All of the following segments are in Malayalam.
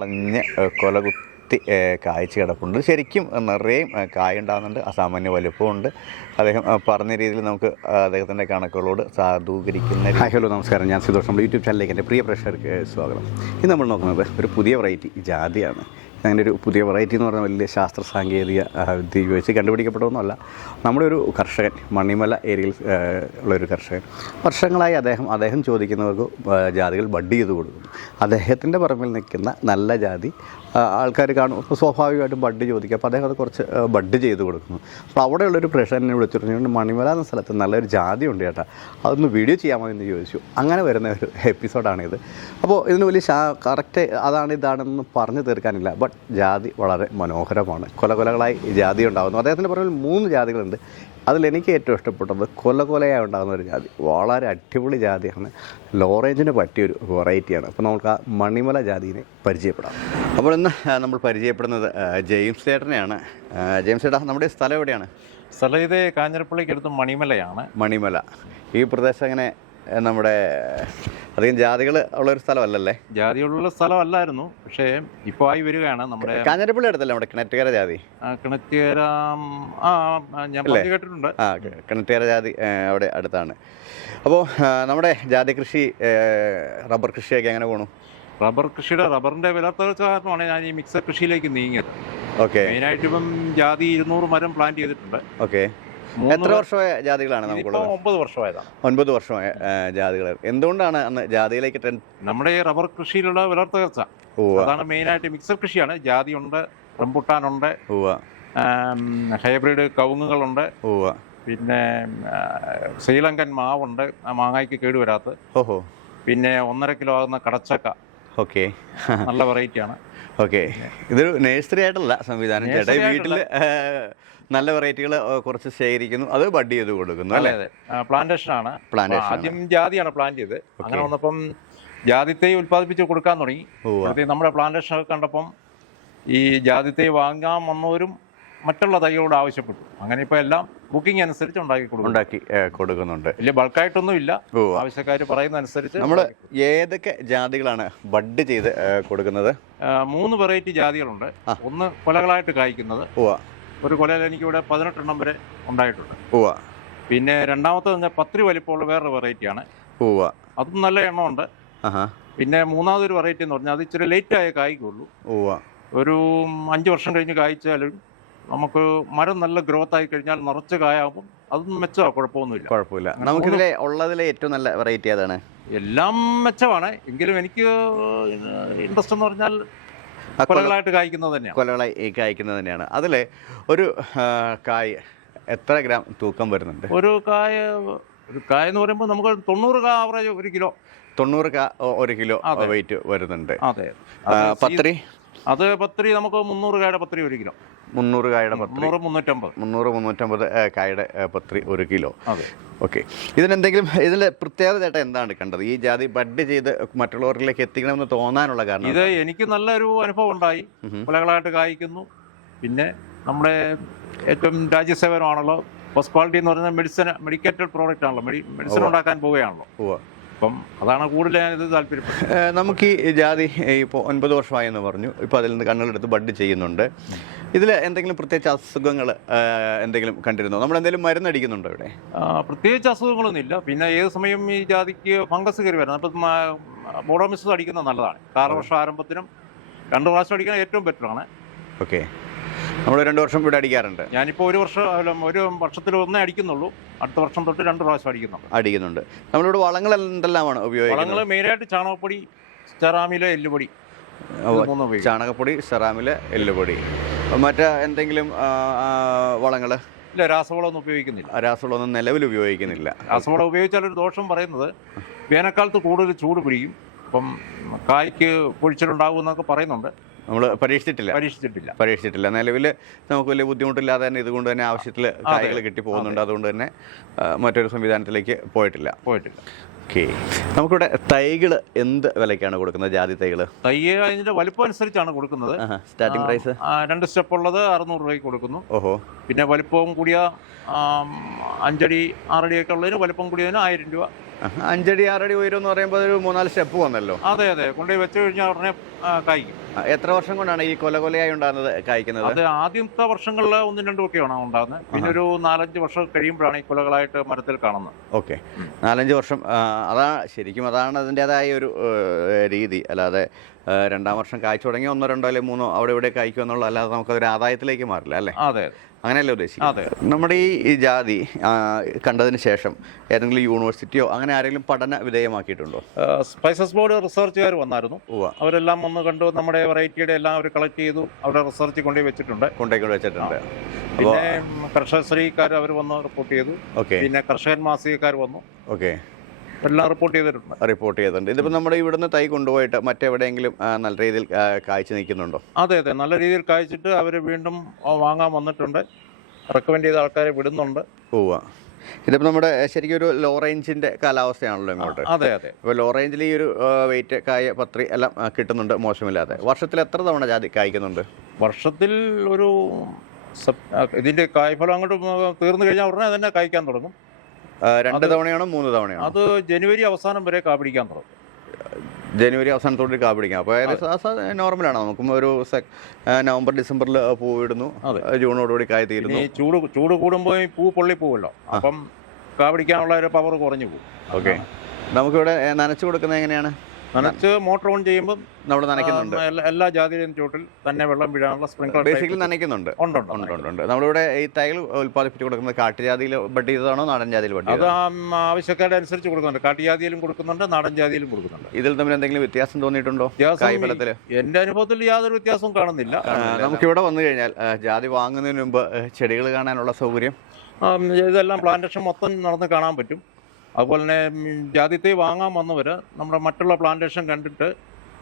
വളഞ്ഞ് കൊലകുത്തി കായ്ച്ചു കിടപ്പുണ്ട്. ശരിക്കും നിറയും കായ ഉണ്ടാകുന്നുണ്ട് അസാമാന്യ വലുപ്പമുണ്ട് അദ്ദേഹം പറഞ്ഞ രീതിയിൽ നമുക്ക് അദ്ദേഹത്തിന്റെ കണക്കുകളോട് സാധൂകരിക്കുന്ന ഹലോ നമസ്കാരം. ഞാൻ സുദോഷം യൂട്യൂബ് ചാനലിലേക്ക് എന്റെ പ്രിയ പ്രേക്ഷകർക്ക് സ്വാഗതം. ഇന്ന് നമ്മൾ നോക്കുന്നത് ഒരു പുതിയ വെറൈറ്റി ജാതിയാണ്. അങ്ങനെ ഒരു പുതിയ വെറൈറ്റി എന്ന് പറഞ്ഞാൽ വലിയ ശാസ്ത്ര സാങ്കേതിക വിദ്യ ഉപയോഗിച്ച് കണ്ടുപിടിക്കപ്പെട്ടതൊന്നുമല്ല നമ്മുടെ ഒരു കർഷകൻ മണിമല ഏരിയയിൽ ഉള്ളൊരു കർഷകൻ. വർഷങ്ങളായി അദ്ദേഹം അദ്ദേഹം ചോദിക്കുന്നവർക്ക് ജാതികൾ ബഡ് ചെയ്ത് കൊടുക്കും അദ്ദേഹത്തിന്റെ പറമ്പിൽ നിൽക്കുന്ന നല്ല ജാതി ആൾക്കാർ കാണും. അപ്പോൾ സ്വാഭാവികമായിട്ടും ബഡ് ചോദിക്കുക അപ്പോൾ അദ്ദേഹം അത് കുറച്ച് ബഡ് ചെയ്ത് കൊടുക്കുന്നു. അപ്പോൾ അവിടെയുള്ളൊരു പ്രേക്ഷകനെ വിളിച്ചു പറഞ്ഞുകൊണ്ട് മണിമല എന്ന സ്ഥലത്ത് നല്ലൊരു ജാതി ഉണ്ട് ചേട്ടാ. അതൊന്ന് വീഡിയോ ചെയ്യാമോ എന്ന് ചോദിച്ചു. അങ്ങനെ വരുന്ന ഒരു എപ്പിസോഡാണിത്. അപ്പോൾ ഇതിന് വലിയ കറക്റ്റ് അതാണ് ഇതാണെന്ന് പറഞ്ഞു തീർക്കാനില്ല. ബട്ട് ജാതി വളരെ മനോഹരമാണ്. കൊലകൊലകളായി ജാതി ഉണ്ടാകുന്നു അദ്ദേഹത്തിന്റെ പുറകിൽ മൂന്ന് ജാതികളുണ്ട്. അതിൽ എനിക്ക് ഏറ്റവും ഇഷ്ടപ്പെട്ടത് കൊലകൊലയായി ഉണ്ടാകുന്ന ഒരു ജാതി. വളരെ അടിപൊളി ജാതിയാണ്. ലോറേഞ്ചിന് പറ്റിയൊരു വെറൈറ്റിയാണ്. അപ്പോൾ നമുക്ക് ആ മണിമല ജാതിനെ പരിചയപ്പെടാം. അപ്പോൾ ഇന്ന് നമ്മൾ പരിചയപ്പെടുന്നത് ജെയിംസ് ചേട്ടനെയാണ്. ജെയിംസ് ചേട്ടാ നമ്മുടെ സ്ഥലം എവിടെയാണ്? സ്ഥലം ഇത് കാഞ്ഞിരപ്പള്ളിക്കടുത്ത് മണിമലയാണ്. മണിമല. ഈ പ്രദേശം അങ്ങനെ നമ്മുടെ അധികം ജാതികൾ ഉള്ള ഒരു സ്ഥലമല്ലേ ജാതിയുള്ള സ്ഥലമല്ലായിരുന്നു. പക്ഷേ ഇപ്പോൾ ആയി വരികയാണ് നമ്മുടെ കാഞ്ഞിരപ്പള്ളി അടുത്തല്ലേ നമ്മുടെ കിണറ്റുകര ജാതി? ആ, കിണറ്റിയര ആ ഞാൻ കേട്ടിട്ടുണ്ട്. ആ കിണറ്റുകര ജാതി അവിടെ അടുത്താണ്. അപ്പോൾ നമ്മുടെ ജാതി കൃഷി റബ്ബർ കൃഷിയൊക്കെ എങ്ങനെ പോണു? റബ്ബർ കൃഷിയുടെ റബ്ബറിന്റെ തകർച്ച കാരണമാണ് ഞാൻ ഈ മിക്സർ കൃഷിയിലേക്ക് നീങ്ങിയത്. ഓക്കെ. മെയിനായിട്ട് ഇപ്പം ജാതി ഇരുന്നൂറ് മരം പ്ലാന്റ് ചെയ്തിട്ടുണ്ട്. ഓക്കെ. എത്ര വർഷമായ ജാതികളാണ് നമുക്ക് നമുക്കുള്ളത്? ഒമ്പത് വർഷമായതാണ്. ഒൻപത് വർഷമായ ജാതികൾ എന്തുകൊണ്ടാണ് അന്ന് ജാതിയിലേക്ക് ട്രെൻഡ് നമ്മുടെ ഈ റബ്ബർ കൃഷിയിലുള്ള വിലത്തകർച്ച ഉവ്വ. അതാണ് മെയിനായിട്ട് മിക്സർ കൃഷിയാണ്. ജാതി ഉണ്ട് റംബുട്ടാനുണ്ട് ഹൈബ്രിഡ് കവുങ്ങുകളുണ്ട്. പിന്നെ ശ്രീലങ്കൻ മാവുണ്ട്. ആ മാങ്ങയ്ക്ക് കേടുവരാത്ത പിന്നെ ഒന്നര കിലോ ആകുന്ന കടച്ചക്ക. ഓക്കെ. നല്ല വെറൈറ്റി ആണ് ഓക്കെ. ഇതൊരു നേഴ്സറി ആയിട്ടല്ല സംവിധാനം. ചേട്ടാ വീട്ടിൽ നല്ല വെറൈറ്റികൾ കുറച്ച് ശേഖരിക്കുന്നു. അത് ബഡ് ചെയ്ത് കൊടുക്കുന്നു അല്ലേ? അതെ പ്ലാന്റേഷൻ ആണ്. പ്ലാന്റേഷൻ ആദ്യം ജാതിയാണ് പ്ലാൻ ചെയ്ത്. അങ്ങനെ വന്നപ്പം ജാതിത്തെ ഉൽപ്പാദിപ്പിച്ച് കൊടുക്കാൻ തുടങ്ങി. നമ്മുടെ പ്ലാന്റേഷൻ ഒക്കെ കണ്ടപ്പം ഈ ജാതിത്തെ വാങ്ങാൻ വന്നവരും മറ്റുള്ള തൈകളോട് ആവശ്യപ്പെട്ടു. അങ്ങനെ ഇപ്പൊ എല്ലാം ബുക്കിംഗ് അനുസരിച്ച് ഉണ്ടാക്കി കൊടുക്കും ഉണ്ടാക്കി കൊടുക്കുന്നുണ്ട്. വലിയ ബൾക്കായിട്ടൊന്നും ഇല്ല. ആവശ്യക്കാർ പറയുന്ന അനുസരിച്ച് നമ്മൾ ഏതൊക്കെ ജാതികളാണ് ബഡ് ചെയ്ത് കൊടുക്കുന്നത്? മൂന്ന് വെറൈറ്റി ജാതികളുണ്ട്. ഒന്ന് കൊലകളായിട്ട് കായ്ക്കുന്നത്. ഒരു കൊലയിൽ എനിക്കിവിടെ പതിനെട്ടെണ്ണം വരെ ഉണ്ടായിട്ടുണ്ട്. പിന്നെ രണ്ടാമത്തെ പറഞ്ഞാൽ പത്രി വലിപ്പമുള്ള വേറൊരു വെറൈറ്റിയാണ്. അതും നല്ല എണ്ണമുണ്ട്. ഉണ്ട് പിന്നെ മൂന്നാമതൊരു വെറൈറ്റി എന്ന് പറഞ്ഞാൽ അത് ഇച്ചിരി ലേറ്റ് ആയ കായ്ക്കുള്ളൂ. ഒരു അഞ്ച് വർഷം കഴിഞ്ഞ് കായ്ച്ചാലും നമുക്ക് മരം നല്ല ഗ്രോത്ത് ആയി കഴിഞ്ഞാൽ നിറച്ച് കായാകുമ്പോൾ അതൊന്നും മെച്ചമാണ് കുഴപ്പമൊന്നുമില്ല. കുഴപ്പമില്ല. നമുക്കിതിലെ ഉള്ളതിലെ ഏറ്റവും നല്ല വെറൈറ്റി അതാണ് എല്ലാം മെച്ചമാണ്. എങ്കിലും എനിക്ക് ഇൻട്രസ്റ്റ് എന്ന് പറഞ്ഞാൽ കൊലകളായിട്ട് കായ്ക്കുന്നത് തന്നെയാണ്. കൊലകളായി കായ്ക്കുന്നത് തന്നെയാണ്. അതിൽ ഒരു കായ് എത്ര ഗ്രാം തൂക്കം വരുന്നുണ്ട്? ഒരു കായ ഒരു കായ എന്ന് പറയുമ്പോൾ നമുക്ക് തൊണ്ണൂറ് കാ ആവറേജ് ഒരു കിലോ. തൊണ്ണൂറ് കാ ഒരു കിലോ. വെയിറ്റ് വരുന്നുണ്ട്. അതെ പത്രി? അത് പത്രി നമുക്ക് മുന്നൂറ് കായുടെ പത്രി ഒരു കിലോ. മുന്നൂറ് കായുടെ പത്രി. മുന്നൂറ് മുന്നൂറ്റമ്പത്. മുന്നൂറ് മുന്നൂറ്റമ്പത് കായുടെ പത്രി ഒരു കിലോ. ഓക്കെ. ഇതിനെന്തെങ്കിലും ഇതിൽ പ്രത്യേകത ചേട്ടാ എന്താണ് കണ്ടത്? ഈ ജാതി ബഡ് ചെയ്ത് മറ്റുള്ളവരിലേക്ക് എത്തിക്കണമെന്ന് തോന്നാനുള്ള കാരണം ഇത് എനിക്ക് നല്ലൊരു അനുഭവം ഉണ്ടായി. മുലകളായിട്ട് കായ്ക്കുന്നു പിന്നെ നമ്മുടെ ഏറ്റവും രാജ്യസേവനമാണല്ലോ. ഫസ്റ്റ് ക്വാളിറ്റി എന്ന് പറയുന്നത് മെഡിസിൻ മെഡിക്കേറ്റഡ് പ്രോഡക്റ്റ് ആണല്ലോ. മെഡി മെഡിസിൻ ഉണ്ടാക്കാൻ പോവുകയാണല്ലോ. അപ്പം അതാണ് കൂടുതൽ ഞാനിത് താല്പര്യം നമുക്ക് ഈ ജാതി ഇപ്പോൾ ഒൻപത് വർഷമായി എന്ന് പറഞ്ഞു. ഇപ്പോൾ അതിൽ നിന്ന് കണ്ണുകളെടുത്ത് ബഡ് ചെയ്യുന്നുണ്ട്. ഇതിൽ എന്തെങ്കിലും പ്രത്യേകിച്ച് അസുഖങ്ങൾ എന്തെങ്കിലും കണ്ടിരുന്നോ? നമ്മൾ എന്തെങ്കിലും മരുന്നടിക്കുന്നുണ്ടോ ഇവിടെ? പ്രത്യേകിച്ച് അസുഖങ്ങളൊന്നും ഇല്ല പിന്നെ ഏത് സമയം ഈ ജാതിക്ക് ഫംഗസ് കയറി വരുന്നത് അപ്പം ബോഡോമിസ് അടിക്കുന്നത് നല്ലതാണ്. കാറ് വർഷം ആരംഭത്തിനും രണ്ട് പ്രാവശ്യം അടിക്കുന്നത് ഏറ്റവും ബെറ്ററാണ്. ഓക്കെ. നമ്മൾ രണ്ട് വർഷം ഇവിടെ അടിക്കാറുണ്ട്. ഞാനിപ്പോൾ ഒരു വർഷം ഒരു വർഷത്തിൽ ഒന്നേ അടിക്കുന്നുള്ളൂ. അടുത്ത വർഷം തൊട്ട് രണ്ട് പ്രാവശ്യം അടിക്കുന്നുണ്ട്. അടിക്കുന്നുണ്ട്. നമ്മളിവിടെ വളങ്ങൾ എന്തെല്ലാമാണ് വളങ്ങൾ ഉപയോഗിക്കുന്നത് മെയിനായിട്ട് ചാണകപ്പൊടി ചെറാമിലെ എല്ലുപൊടി. ചാണകപ്പൊടി സെറാമിലെ എല്ലുപൊടി. മറ്റേ എന്തെങ്കിലും വളങ്ങൾ ഇല്ല രാസവളമൊന്നും ഉപയോഗിക്കുന്നില്ല. രാസവളമൊന്നും നിലവിൽ ഉപയോഗിക്കുന്നില്ല. രാസവളം ഉപയോഗിച്ചാൽ ഒരു ദോഷം പറയുന്നത് വേനൽക്കാലത്ത് കൂടുതൽ ചൂട് പിടിക്കും. അപ്പം കായ്ക്ക് പൊഴിച്ചിലുണ്ടാകും എന്നൊക്കെ പറയുന്നുണ്ട്. നമ്മൾ പരീക്ഷിച്ചിട്ടില്ല. പരീക്ഷിച്ചിട്ടില്ല. പരീക്ഷിച്ചിട്ടില്ല. നിലവിൽ നമുക്ക് വലിയ ബുദ്ധിമുട്ടില്ലാതെ തന്നെ ഇതുകൊണ്ട് തന്നെ ആവശ്യത്തിൽ കായകൾ കിട്ടി പോകുന്നുണ്ട്. അതുകൊണ്ട് തന്നെ മറ്റൊരു സംവിധാനത്തിലേക്ക് പോയിട്ടില്ല. പോയിട്ടില്ല. ഓക്കെ. നമുക്കിവിടെ തൈകൾ എന്ത് വിലയ്ക്കാണ് കൊടുക്കുന്നത്? ജാതി തൈകൾ തൈ അതിന്റെ വലിപ്പം അനുസരിച്ചാണ് കൊടുക്കുന്നത് സ്റ്റാർട്ടിംഗ് പ്രൈസ് രണ്ട് സ്റ്റെപ്പ് ഉള്ളത് അറുന്നൂറ് രൂപയ്ക്ക് കൊടുക്കുന്നു. ഓഹോ. പിന്നെ വലിപ്പവും കൂടിയ അഞ്ചടി ആറടിയൊക്കെ ഉള്ളതിന് വലിപ്പം കൂടിയതിന് ആയിരം രൂപ. അഞ്ചടി ആറടി ഉയരം എന്ന് പറയുമ്പോൾ ഒരു മൂന്നാൽ സ്റ്റെപ്പ് വന്നല്ലോ. അതെ അതെ. കൊണ്ടുപോയി വെച്ച് കഴിഞ്ഞാൽ ഉടനെ കായ്ക്കും. എത്ര വർഷം കൊണ്ടാണ് ഈ കൊല കൊലയായി ഉണ്ടാകുന്നത് കായ്ക്കുന്നത്? അത് ആദ്യത്തെ വർഷങ്ങളിൽ ഒന്നും രണ്ടും ഒക്കെയാണ് ഉണ്ടാകുന്നത്. പിന്നെ ഒരു നാലഞ്ച് വർഷം കഴിയുമ്പോഴാണ് ഈ കൊലകളായിട്ട് മരത്തിൽ കാണുന്നത്. ഓക്കെ. നാലഞ്ച് വർഷം അതാണ് അതാ ശരിക്കും അതാണ് അതിന്റെതായ ഒരു രീതി. അല്ലാതെ രണ്ടാം വർഷം കായ്ച്ചു തുടങ്ങി ഒന്നോ രണ്ടോ അല്ലെങ്കിൽ മൂന്നോ അവിടെ ഇവിടെ കായ്ക്കും എന്നുള്ള അല്ലാതെ നമുക്ക് നമുക്കതൊരു ആദായത്തിലേക്ക് മാറില്ല അല്ലേ? അതെ അങ്ങനെയല്ലേ ഉദ്ദേശിക്കുന്നത്? നമ്മുടെ ഈ ജാതി കണ്ടതിന് ശേഷം ഏതെങ്കിലും യൂണിവേഴ്സിറ്റിയോ അങ്ങനെ ആരെങ്കിലും പഠന വിധേയമാക്കിയിട്ടുണ്ടോ? സ്പൈസസ് ബോർഡ് റിസർച്ചുകാർ വന്നായിരുന്നു. അവരെല്ലാം ഒന്ന് കണ്ടു നമ്മുടെ വെറൈറ്റിയുടെ എല്ലാം അവർ കളക്ട് ചെയ്തു അവരുടെ റിസർച്ച് കൊണ്ടുപോയി വെച്ചിട്ടുണ്ട്. കൊണ്ടുപോയി വെച്ചിട്ടുണ്ട്. പിന്നെ കർഷകശ്രീക്കാർ അവർ വന്ന് റിപ്പോർട്ട് ചെയ്തു. ഓക്കെ. പിന്നെ കർഷകൻ മാസികക്കാർ വന്നു. ഓക്കെ. എല്ലാം റിപ്പോർട്ട് ചെയ്തിട്ടുണ്ട്. റിപ്പോർട്ട് ചെയ്തിട്ടുണ്ട്. ഇതിപ്പോൾ നമ്മുടെ ഇവിടുന്ന് തൈ കൊണ്ടുപോയിട്ട് മറ്റെവിടെയെങ്കിലും നല്ല രീതിയിൽ കാഴ്ച നിൽക്കുന്നുണ്ടോ? അതെ അതെ. നല്ല രീതിയിൽ കായ്ച്ചിട്ട് അവർ വീണ്ടും വാങ്ങാൻ വന്നിട്ടുണ്ട്. റെക്കമെൻഡ് ചെയ്ത ആൾക്കാരെ വിടുന്നുണ്ട്. പോവുക ഇതിപ്പോൾ നമ്മുടെ ശരിക്കും ഒരു ലോ റേഞ്ചിന്റെ കാലാവസ്ഥയാണല്ലോ ഇങ്ങോട്ട്. അതെ അതെ. ഇപ്പോൾ ലോ റേഞ്ചിൽ ഈ ഒരു വെയിറ്റ് കായ പത്രി എല്ലാം കിട്ടുന്നുണ്ട് മോശമില്ലാതെ. വർഷത്തിൽ എത്ര തവണ ജാതി കായ്ക്കുന്നുണ്ട്? വർഷത്തിൽ ഒരു ഇതിന്റെ ഇതിന്റെ കായ്ഫലം അങ്ങോട്ട് തീർന്നു കഴിഞ്ഞാൽ ഉടനെ തന്നെ കായ്ക്കാൻ തുടങ്ങും. രണ്ട് തവണയാണോ മൂന്ന് തവണയാണോ? അത് ജനുവരി അവസാനം വരെ കാപ്പിടിക്കാൻ തുടങ്ങും. ജനുവരി അവസാനത്തോടെ കാ പിടിക്കാം. അപ്പോൾ ഏകദേശം നോർമലാണ്. നമുക്കും ഒരു നവംബർ ഡിസംബറിൽ പൂവിടുന്നു. ജൂണോടുകൂടി കായ് തീരുന്നു. ചൂട് ചൂട് കൂടുമ്പോൾ ഈ പൂ പൊള്ളി പോവല്ലോ. അപ്പം കാ പിടിക്കാനുള്ള ഒരു പവർ കുറഞ്ഞു പോകും. ഓക്കെ. നമുക്കിവിടെ നനച്ചു കൊടുക്കുന്നത് എങ്ങനെയാണ്? നനച്ച് മോട്ടർ ഓൺ ചെയ്യുമ്പോൾ നമ്മൾ നനയ്ക്കുന്നുണ്ട്. എല്ലാ ജാതിയിലും ചൂട്ടിൽ തന്നെ വെള്ളം വീഴാനുള്ള സ്പ്രിംഗ്ലർ ബേസിക്കലി നനയ്ക്കുന്നുണ്ട്. ഉണ്ട് ഉണ്ട്, ഉണ്ട് നമ്മളിവിടെ ഈ തൈകൾ ഉൽപ്പാദിപ്പിച്ച് കൊടുക്കുന്നത് കാട്ടുജാതിയിൽ ബഡ് ചെയ്തതാണോ നാടൻ ജാതിയിൽ ബഡ് അത് ആവശ്യക്കാരുടെ അനുസരിച്ച് കൊടുക്കുന്നുണ്ട്. കാട്ടുജാതിയിലും കൊടുക്കുന്നുണ്ട് നാടൻ ജാതിയിലും കൊടുക്കുന്നുണ്ട്. ഇതിൽ തമ്മിൽ എന്തെങ്കിലും വ്യത്യാസം തോന്നിയിട്ടുണ്ടോ? കായ്ഫലത്തിൽ എന്റെ അനുഭവത്തിൽ യാതൊരു വ്യത്യാസവും കാണുന്നില്ല. നമുക്കിവിടെ വന്നു കഴിഞ്ഞാൽ ജാതി വാങ്ങുന്നതിന് മുമ്പ് ചെടികൾ കാണാനുള്ള സൗകര്യം? ഇതെല്ലാം പ്ലാന്റേഷൻ മൊത്തം നടന്ന് കാണാൻ പറ്റും. അതുപോലെ തന്നെ ജാതിത്തൈ വാങ്ങാൻ വന്നവർ നമ്മുടെ മറ്റുള്ള പ്ലാന്റേഷൻ കണ്ടിട്ട്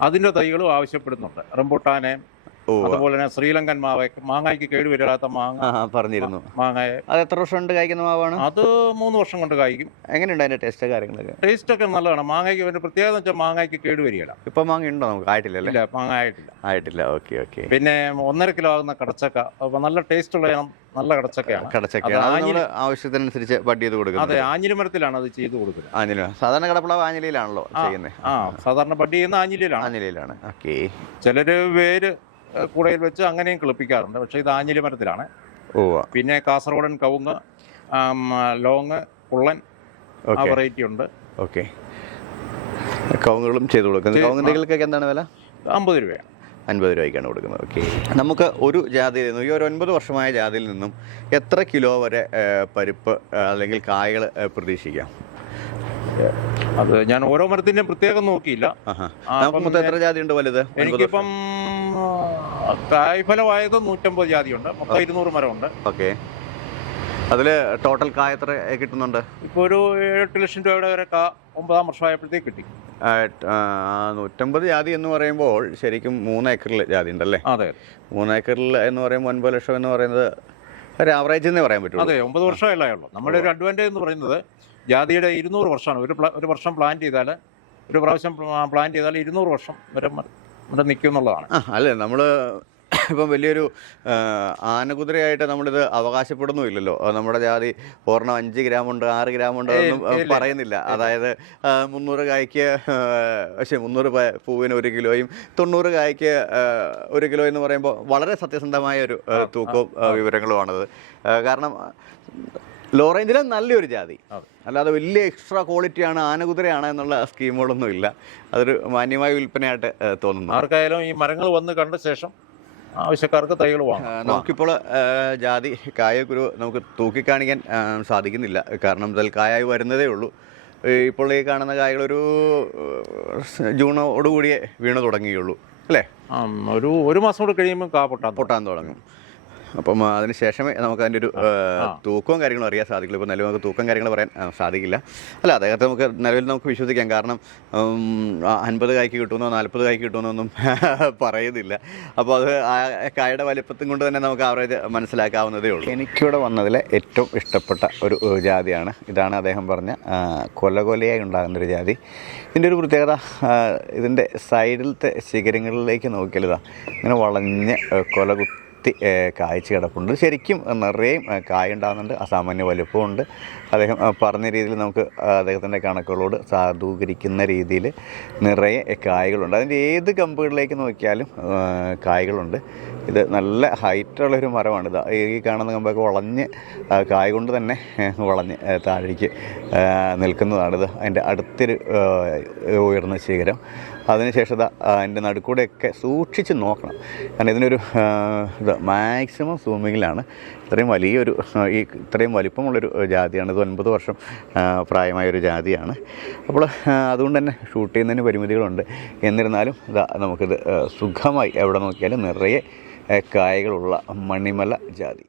അതിന്റെ തൈകളും ആവശ്യപ്പെടുന്നുണ്ട്. റംബുട്ടാനെ അതുപോലെ തന്നെ ശ്രീലങ്കൻ മാവ് മാങ്ങയ്ക്ക് കേടുവരാത്ത മാങ്ങ. പറഞ്ഞിരുന്നു. മാങ്ങയെ അത് എത്ര വർഷം കൊണ്ട് കായ്ക്കുന്ന മാവാണ്? അത് മൂന്ന് വർഷം കൊണ്ട് കായ്ക്കും. എങ്ങനെയുണ്ട് അതിന്റെ ടേസ്റ്റ് കാര്യങ്ങളൊക്കെ? ടേസ്റ്റ് ഒക്കെ നല്ലതാണ്. മാങ്ങയ്ക്ക് അതിന്റെ പ്രത്യേകത വെച്ചാൽ മാങ്ങയ്ക്ക് കേടുവരികയില്ല ഇപ്പൊ മാങ്ങ ഉണ്ടോ നമുക്ക്? ആയിട്ടില്ല ഇല്ല മാങ്ങ ആയിട്ടില്ല. ആയിട്ടില്ല. Okay okay. പിന്നെ ഒന്നര കിലോ ആകുന്ന കടച്ചക്ക. അപ്പൊ നല്ല ടേസ്റ്റ് ഉള്ള നല്ല കടച്ചക്കയാണ്. കടച്ചക്കയാണ്. ആവശ്യത്തിനനുസരിച്ച് ബഡ് ചെയ്ത് കൊടുക്കുന്നത്. അതെ ആഞ്ഞിലിമരത്തിലാണ് അത് ചെയ്ത് കൊടുക്കുന്നത്. ആഞ്ഞിലി സാധാരണ കടപ്പളവ് ആഞ്ഞിലിയിലാണല്ലോ ചെയ്യുന്നത്. ആ സാധാരണ ബഡ് ചെയ്യുന്ന ആഞ്ഞിലിയിലാണ്. ആഞ്ഞിലിയിലാണ്. ഓക്കെ. ചിലര് വേര് കൂടയിൽ വെച്ച് അങ്ങനെയും കിളിപ്പിക്കാറുണ്ട്. പക്ഷേ ഇത് ആഞ്ഞിലി മരത്തിലാണ്. ഓ പിന്നെ കാസർഗോഡൻ കവുങ്ങ് ലോങ് കുള്ളൻ വെറൈറ്റി ഉണ്ട്. ഓക്കെ. കവുങ്ങുകളും ചെയ്ത് കൊടുക്കുന്നത്. കവുങ്ങിന്റെ കവുങ്ങ് എന്താണ് വില? അമ്പത് രൂപയാണ്. അൻപത് രൂപയ്ക്കാണ് കൊടുക്കുന്നത്. ഓക്കെ. നമുക്ക് ഒരു ജാതിയിൽ നിന്നും ഈ ഒരു ഒൻപത് വർഷമായ ജാതിയിൽ നിന്നും എത്ര കിലോ വരെ പരിപ്പ് അല്ലെങ്കിൽ കായകൾ പ്രതീക്ഷിക്കാം? അത് ഞാൻ ഓരോ മരത്തിന്റെയും പ്രത്യേകം നോക്കിയില്ല. മൊത്തം എത്ര ജാതി ഉണ്ട് വലുത് എനിക്കിപ്പം കായ്ഫലമായത് നൂറ്റമ്പത് ജാതിയുണ്ട്. മൊത്തം ഇരുന്നൂറ് മരമുണ്ട്. ഓക്കെ. അതിൽ ടോട്ടൽ കായ എത്ര കിട്ടുന്നുണ്ട്? ഇപ്പോൾ ഒരു എട്ട് ലക്ഷം രൂപയുടെ വരെ കാ ഒമ്പതാം വർഷമായപ്പോഴത്തേക്ക് കിട്ടി. നൂറ്റമ്പത് ജാതി എന്ന് പറയുമ്പോൾ ശരിക്കും മൂന്ന് ഏക്കറിൽ ജാതി ഉണ്ടല്ലേ? അതെ മൂന്ന് ഏക്കറിൽ എന്ന് പറയുമ്പോൾ ഒൻപത് ലക്ഷം എന്ന് പറയുന്നത് ഒരു ആവറേജ് എന്നേ പറയാൻ പറ്റുള്ളൂ. അതെ ഒമ്പത് വർഷമല്ലേ ഉള്ളൂ. നമ്മുടെ ഒരു അഡ്വാന്റേജ് എന്ന് പറയുന്നത് ജാതിയുടെ ഇരുന്നൂറ് വർഷമാണ്. ഒരു പ്ല- ഒരു വർഷം പ്ലാൻ ചെയ്താൽ ഒരു പ്രാവശ്യം പ്ലാൻ ചെയ്താൽ ഇരുന്നൂറ് വർഷം വരെ ഇവിടെ നിൽക്കും എന്നുള്ളതാണ്. അല്ലേ? നമ്മൾ ഇപ്പം വലിയൊരു ആനകുതിരയായിട്ട് നമ്മളിത് അവകാശപ്പെടുന്നുമില്ലല്ലോ നമ്മുടെ ജാതി ഒരെണ്ണം അഞ്ച് ഗ്രാമുണ്ട് ആറ് ഗ്രാമുണ്ട് എന്നും ഏയ്, പറയുന്നില്ല. അതായത് മുന്നൂറ് കായ്ക്ക് പക്ഷേ മുന്നൂറ് പൂവിന് ഒരു കിലോയും തൊണ്ണൂറ് കായ്ക്ക് ഒരു കിലോ എന്ന് പറയുമ്പോൾ വളരെ സത്യസന്ധമായ ഒരു തൂക്കവും വിവരങ്ങളുമാണത്. കാരണം ലോ റേഞ്ചിലെ നല്ലൊരു ജാതി. അല്ലാതെ വലിയ എക്സ്ട്രാ ക്വാളിറ്റിയാണ് ആനകുതിരയാണ് എന്നുള്ള സ്കീമുകളൊന്നും ഇല്ല. അതൊരു മാന്യമായ വിൽപ്പനയായിട്ട് തോന്നുന്നു. ആർക്കായാലും ഈ മരങ്ങൾ വന്ന് കണ്ട ശേഷം ആവശ്യക്കാർക്ക് തൈകൾ വാങ്ങാം. നമുക്കിപ്പോൾ ജാതി കായക്കുരു നമുക്ക് തൂക്കിക്കാണിക്കാൻ സാധിക്കുന്നില്ല. കാരണം ഇതിൽ കായായി വരുന്നതേ ഉള്ളൂ. ഇപ്പോൾ ഈ കാണുന്ന കായകളൊരു ആ, ജൂണോടുകൂടിയേ വീണ് തുടങ്ങിയുള്ളൂ അല്ലേ? ഒരു ഒരു മാസം കൂടെ കഴിയുമ്പോൾ കാ പൊട്ടാൻ പൊട്ടാൻ തുടങ്ങും. അപ്പം അതിന് ശേഷമേ നമുക്ക് അതിന്റെ ഒരു തൂക്കവും കാര്യങ്ങളും അറിയാൻ സാധിക്കുള്ളൂ. ഇപ്പോൾ നിലവിൽ നമുക്ക് തൂക്കം കാര്യങ്ങൾ പറയാൻ സാധിക്കില്ല. അല്ല അദ്ദേഹത്തെ നമുക്ക് നിലവിൽ നമുക്ക് വിശ്വസിക്കാം. കാരണം അൻപത് കായ്ക്ക് കിട്ടുമെന്നോ നാൽപ്പത് കായ്ക്ക് കിട്ടുമെന്നോ ഒന്നും പറയുന്നില്ല. അപ്പോൾ അത് ആ കായയുടെ വലിപ്പത്തും കൊണ്ട് തന്നെ നമുക്ക് ആവറേജ് മനസ്സിലാക്കാവുന്നതേ ഉള്ളൂ. എനിക്കിവിടെ വന്നതിലെ ഏറ്റവും ഇഷ്ടപ്പെട്ട ഒരു ജാതിയാണ്. ഇതാണ് അദ്ദേഹം പറഞ്ഞ കൊല കൊലയായി ഉണ്ടാകുന്നൊരു ജാതി. ഇതിന്റെ ഒരു പ്രത്യേകത ഇതിന്റെ സൈഡിലത്തെ ശിഖരങ്ങളിലേക്ക് നോക്കിയാലിതാ ഇങ്ങനെ വളഞ്ഞ് കൊല കുത്തി ഏ, കായ്ച്ച് കിടപ്പുണ്ട്. ശരിക്കും നിറയും ഏ, കായ ഉണ്ടാകുന്നുണ്ട് അസാമാന്യ വലുപ്പമുണ്ട്. അദ്ദേഹം പറഞ്ഞ രീതിയിൽ നമുക്ക് അദ്ദേഹത്തിന്റെ കണക്കുകളോട് സാധൂകരിക്കുന്ന രീതിയിൽ നിറയെ കായകളുണ്ട്. അതിന്റെ ഏത് കമ്പുകളിലേക്ക് നോക്കിയാലും കായകളുണ്ട്. ഇത് നല്ല ഹൈറ്റുള്ളൊരു മരമാണ്. ഇത് ഈ കാണുന്ന കമ്പൊക്കെ വളഞ്ഞ് കായ കൊണ്ട് തന്നെ വളഞ്ഞ് താഴേക്ക് നിൽക്കുന്നതാണിത് അതിന്റെ അടുത്തൊരു ഉയർന്ന ശിഖരം. അതിനുശേഷം അതിന്റെ നടുക്കൂടെയൊക്കെ സൂക്ഷിച്ച് നോക്കണം. കാരണം ഇതിനൊരു ഇത് മാക്സിമം സൂമിങ്ങിലാണ് ഇത്രയും വലിയൊരു ഈ ഇത്രയും വലിപ്പമുള്ളൊരു ജാതിയാണ്. ഇത് ഒൻപത് വർഷം പ്രായമായൊരു ജാതിയാണ്. അപ്പോൾ അതുകൊണ്ട് തന്നെ ഷൂട്ട് ചെയ്യുന്നതിന് പരിമിതികളുണ്ട്. എന്നിരുന്നാലും ഇതാ നമുക്കിത് സുഖമായി എവിടെ നോക്കിയാലും നിറയെ കായകളുള്ള മണിമല ജാതി.